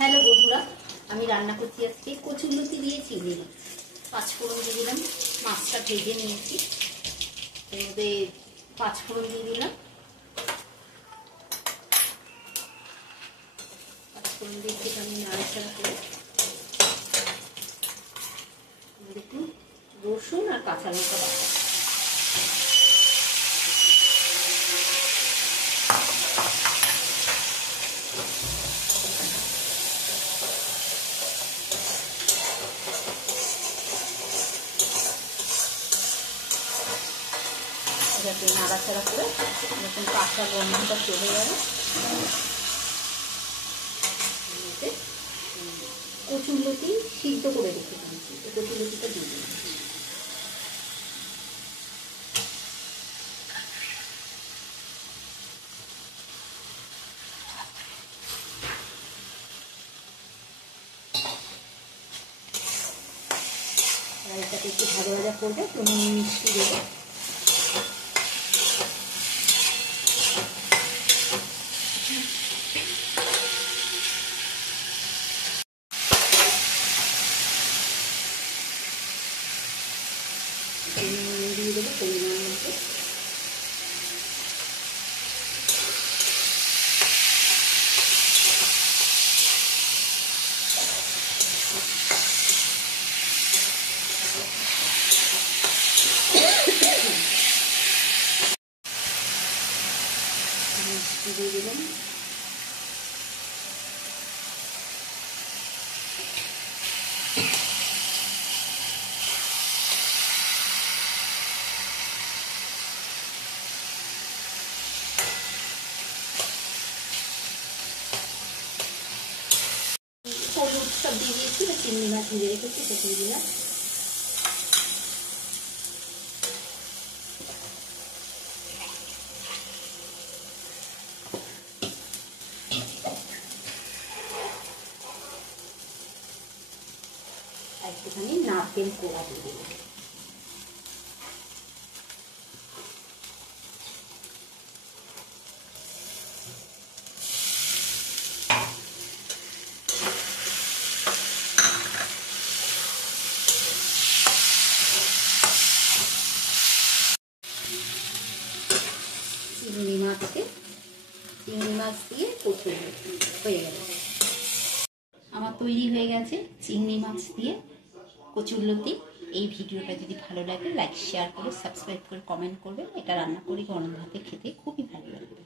Hello বন্ধুরা, আমি রান্না করছি আজকে কচুরলতি দিয়ে চিংড়ি মাছ। 5 ফোড়ন দিয়ে দিলাম, মাছটা ভেজে নিয়েছি। এর মধ্যে 5 ফোড়ন দিয়ে দিলাম। 5 ফোড়ন দিয়ে আমি নাড়াচাড়া করে একটু রসুন আর কাঁচা লঙ্কা বাটা, এটাকে নাড়াচাড়া করে যখন কাঁচা গন্ধটা চলে যাবে কচুরলতি সিদ্ধ করে রেখে দিয়েছি, কচুরলতিটা দিয়ে দিলাম। আর এটাকে একটু ভাজা ভাজা করবে, তুমি মিষ্টি দেবে। দিয়ে দেবো পরিমাণ মতো। মিষ্টি দিয়ে দিলাম। হলুদ সব দিয়ে দিয়েছি, চিংড়ি মাছ ভেজে রেখেছি, সেটা দিয়ে দিলাম। একটুখানি নারকেল কোড়া দিয়ে দিলাম। চিংড়ি মাছ দিয়ে কচুরলতি হয়ে গেল। আমার তৈরি হয়ে গেছে চিংড়ি মাছ দিয়ে কচুরলতি। এই ভিডিওটা যদি ভালো লাগে লাইক শেয়ার করে সাবস্ক্রাইব করে কমেন্ট করবেন। এটা রান্না করে গরম ভাতে খেতে খুবই ভালো লাগবে।